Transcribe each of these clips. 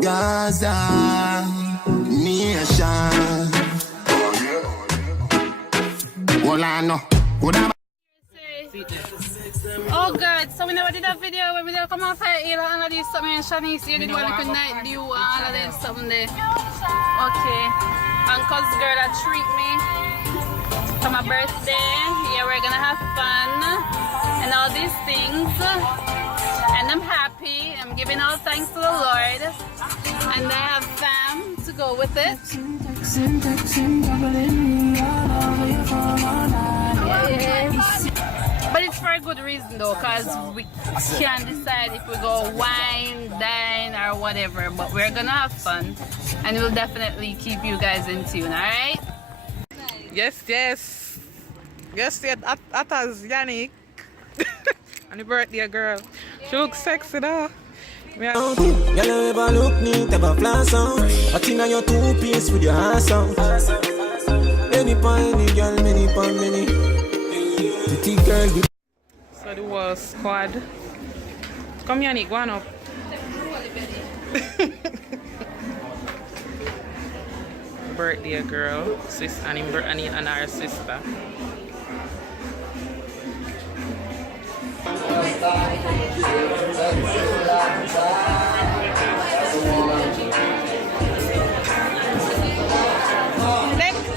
Gaza Nation. Well, I know. Oh God, so we never did a video where we did come off here and all of these something and Shanice, you did one like a night view and all of this something there. Okay. And cause girl that treat me for my birthday. Yeah, we're gonna have fun and all these things. And I'm happy. I'm giving all thanks to the Lord. And I have fam to go with it. But it's for a good reason though, because we can't decide if we go wine, dine or whatever, but we're gonna have fun and we'll definitely keep you guys in tune, alright? Yes, yes. Yes, that was Yannick. And the birthday girl. She looks sexy though. Yeah. Girl, you ever look neat, ever flash out. But in your two-piece with your ass out. Any pine, any girl, many pine, many. Pretty girl. So the whole squad. Come Yannick, go on up. Birthday girl, sis and our sister.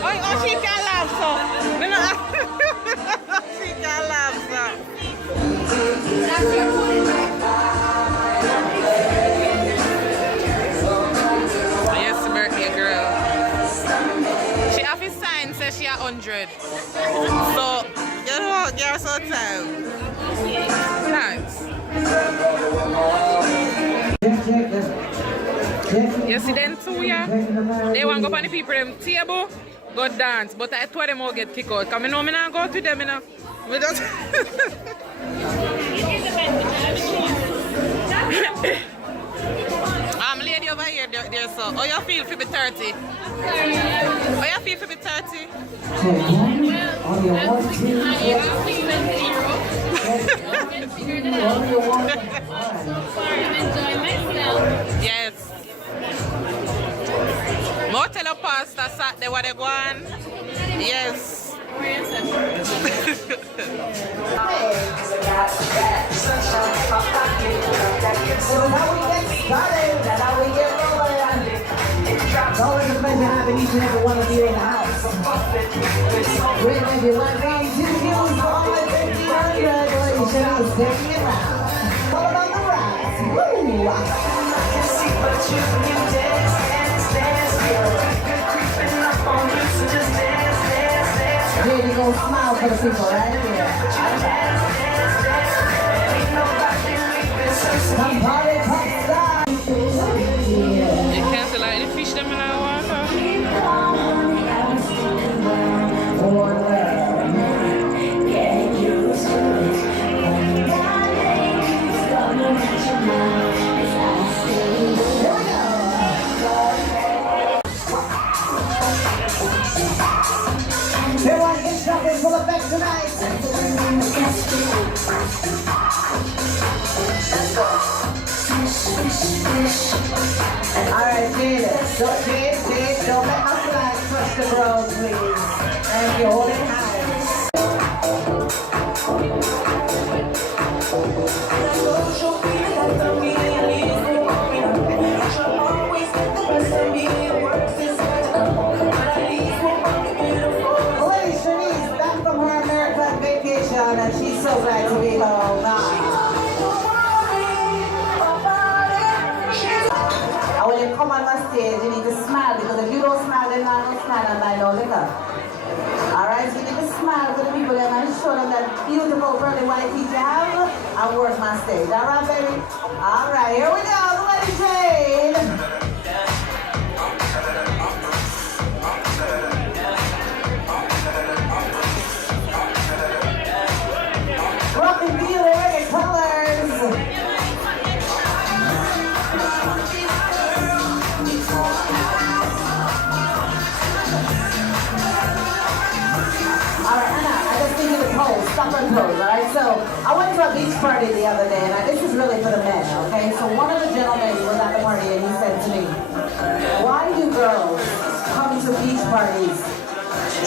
Oh, she can laugh so. She can laugh so. Yes, birthday girl. She have his sign says she 100. So, you know, you're so tired. Thanks. You see them two, yeah? They want to go on the people them table, go dance, but I told them all get kicked out. Because I know I not go to them, you know. We just lady over here, there, so. How you feel for be 30? How you feel for be 30? Yes. Motel pasta sat there where they go on. Yes. It's always a pleasure having each and every one of you in the house. If you want me to use all the 1,500, taking it round. All about the rise. Woo! Here you go, smile for the people right here. Come party, come style. You can't see like the fish them in our water. Everyone, get something full effect tonight. Alright, Jade. Don't let my flag touch the ground, please. Thank you. Hold it high. Lady Shanice, back from her American vacation, and she's so glad to be home now. And when you come on my stage, you need to smile, because if you don't smile, then I don't smile and I don't liquor. Alright, so you need to smile to the people and show them that beautiful pearly white teeth you have and work my stage. Alright, baby? Alright, here we go, the Lady Jade. Rockin' beauty, reggae colors. Alright, Anna, I just need you to pose, stop and pose, alright? So, I went to a beach party the other day, and this is really for the men, okay? So one of the gentlemen was at the party, and he said to me, to beach parties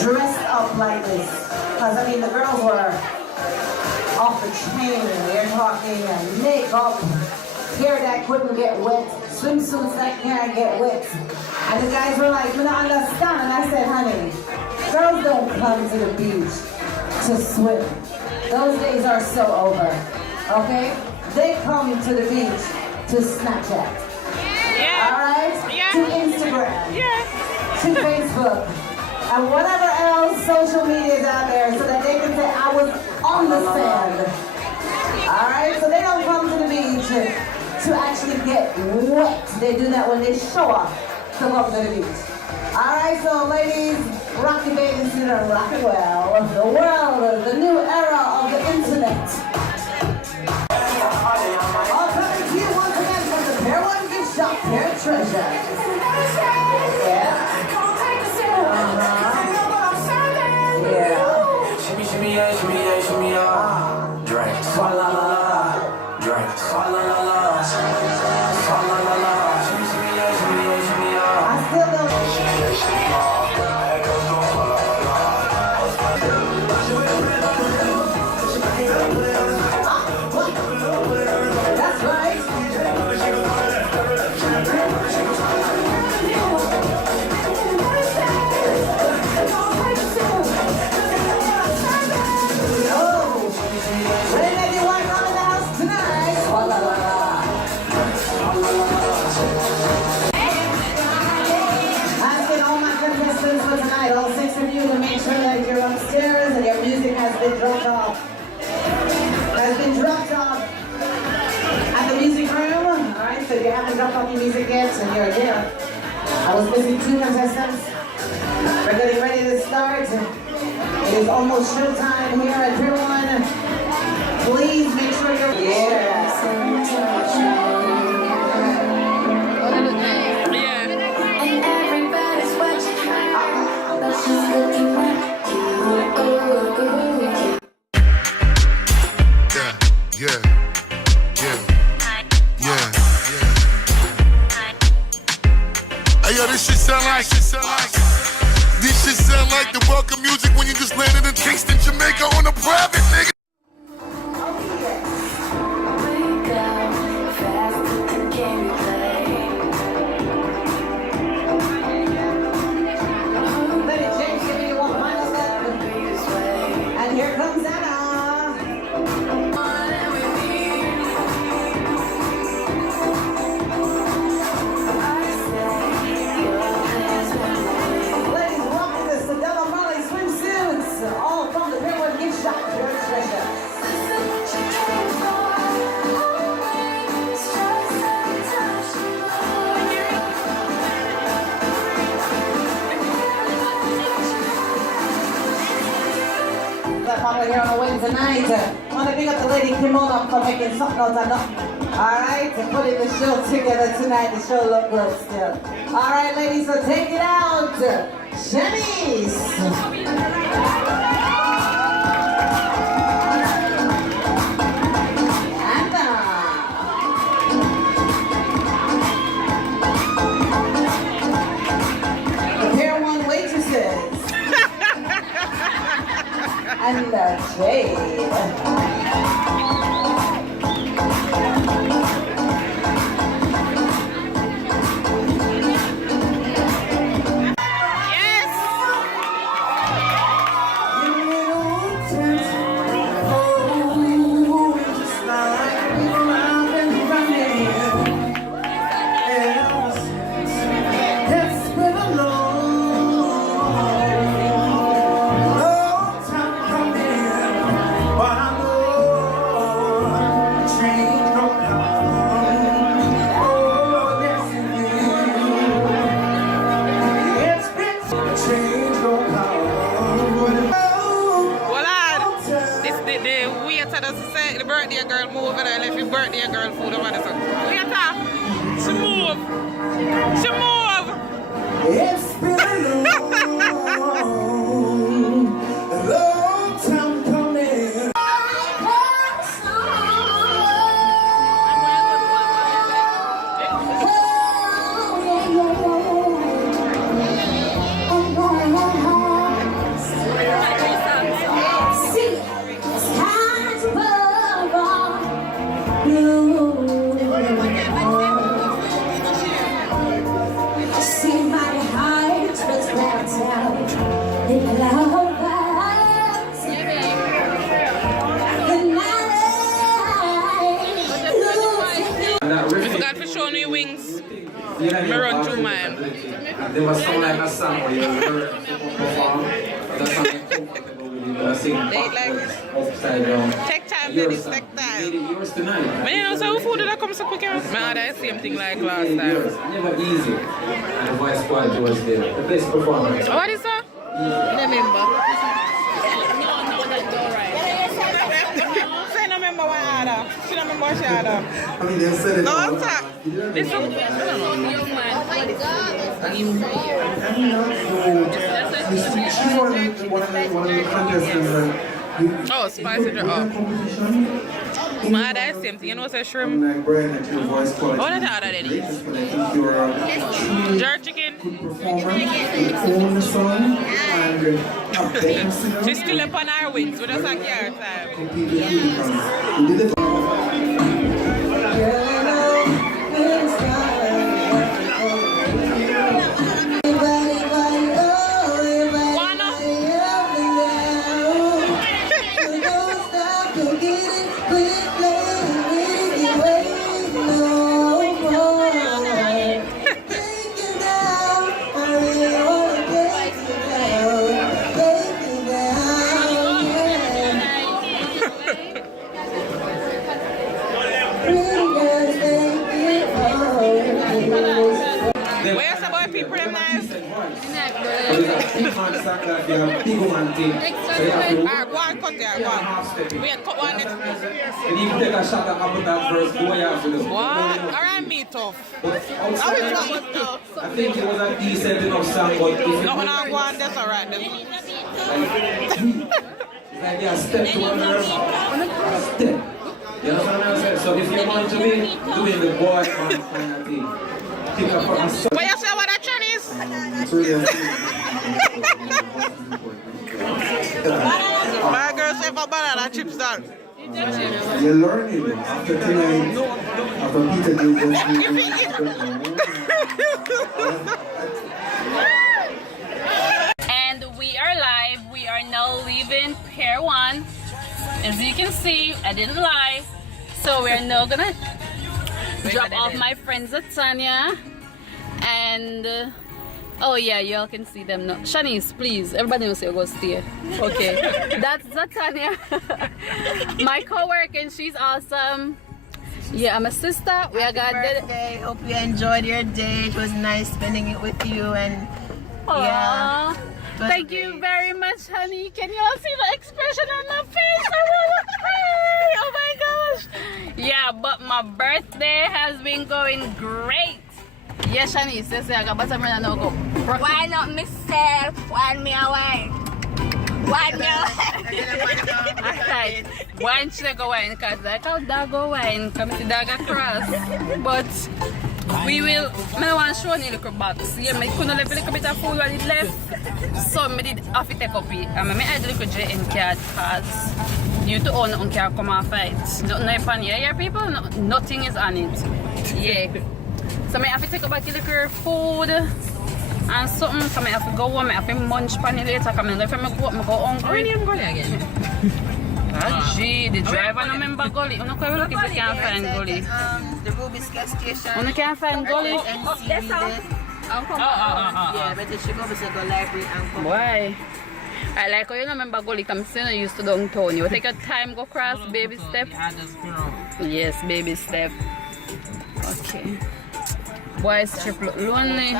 dressed up like this. Because, I mean, the girls were off the chain. They're talking makeup, hair that couldn't get wet, swimsuits that can't get wet. And the guys were like, "I don't understand." And I said, "Honey, girls don't come to the beach to swim. Those days are so over, okay? They come to the beach to Snapchat, all right? To Instagram, to Facebook, and whatever else social media is out there so that they can say, I was on the sand, all right? So they don't come to the beach to actually get wet. They do that when they show up to come to the beach. All right, so ladies, rock your babies and rock it well. The world, the new era of the internet. All coming to you once again from the Pair One Gift Shop, Pair Treasure. Yeah. Yeah. Shimmy, shimmy, yeah, shimmy, yeah, shimmy, yeah. Drink. Swalla la la. Drink. Swalla la la. Swalla la la. Shimmy, shimmy, yeah, shimmy, yeah, shimmy, yeah. I still don't. That's right. Ready, everyone, run in the house tonight. Swalla la la. Asking all my contestants for tonight, all 6 of you, to make sure that you're upstairs and your music has been dropped off. Has been dropped off at the music room. Alright, so if you haven't dropped off your music yet, and you're here. I was missing 2 contestants. We're getting ready to start. It is almost showtime here at Pier 1. Please make sure you're here. Hey yo, this shit sound like the welcome music when you just landed in Kingston, Jamaica on a private, nigga. Let it change, give me one final step. And here comes Anna. Ladies, welcome to Sedella Molly swimsuits, all from the Pair One Gift Shop, Pair Treasure. That popular here on a Wednesday night. I want to big up the lady Kimona for making something out of nothing. Alright, and putting the show together tonight. The show look good still. Alright, ladies, so take it out. Shanice. Anna. The Pair One waitresses. And Jade. The birthday girl move and I left the birthday girl food over there. Later, she move. She move. It's been a long time coming. show me wings. You know, Me run through mine. There was some like a song where you heard perform. That's something comfortable with you. But sing They like this. upside down. Take time, ladies, take time. Yours tonight. Man, you know, so food did I come so quick? Man, I had the same thing like last time. Yours. Never easy. And the voice squad was there. The best performance. What is that? Say no remember what I had. She don't remember what she had. I mean, they said it. No, all. I'm sorry. This one. She's one of the contestants. Oh, spicy drink. Oh. My dad same thing. You know, say shrimp. Like Brian and your voice quality. What is that already? But I think you're a Jerk chicken. performer. You own the song and a better singer. She's still up on our wings. We just like here time. Compete with you because you did it. Where's the boy people them nice? Alright, go on, cut there, go on. Wait, cut one. And you can take a shot at that first boy after this. What? Alright, me tough. I think it was a decent enough song, but if you No, no, go on, that's alright. it's like you step to another step. You know what I'm saying? So if you want to be doing the boy man kind of thing, pick up a song. What you say about that Chinese? My girl say for banana chips done. You're learning after tonight. After Peter did And we are live. We are now leaving Pier 1. As you can see, I didn't lie. So we're now gonna drop off my friends at Tanya. And oh yeah, y'all can see them now. Shanice, please, everybody will say go stay. Okay. That's Zatanya. My co-worker, and she's awesome. Yeah, I'm a sister. We got birthday. Hope you enjoyed your day. It was nice spending it with you and Aww. yeah. Thank you very much, honey. Can you all see the expression on my face? I wanna cry. Oh my gosh. Yeah, but my birthday has been going great. Yes, Shanice, yes, I got better than no go. Why not myself? Why me away? Why me away? Alright, wine should go wine because I call dog go wine, come to dog across. But we will, I don't want to show you a little box. Yeah, I couldn't leave a little bit of food while it left. So I did have to take up it. And I had a little JN card because you to own it can come and fight. Nothing on here, yeah, people? No, nothing is on it. Yeah. So I have to take up a little food and something. So I have to go home, I have to munch on it later. Because if I go up, I go hungry. How many again? Ah, gee, the driver no remember Gully. You know, look if you can't find Gully. The Ruby's gas station. You can't find Gully. Yeah, but you should go to the library and come. Why? I like how you remember Gully. Come see you used to downtown. You take your time, go cross, baby step. Yes, baby step. Okay. Boys trip look lonely.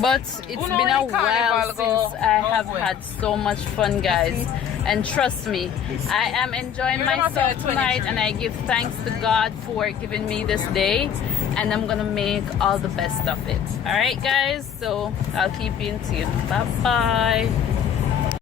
But it's been a while since I have had so much fun, guys. And trust me, I am enjoying myself tonight, and I give thanks to God for giving me this day. And I'm gonna make all the best of it. Alright, guys, so I'll keep you in tune. Bye bye.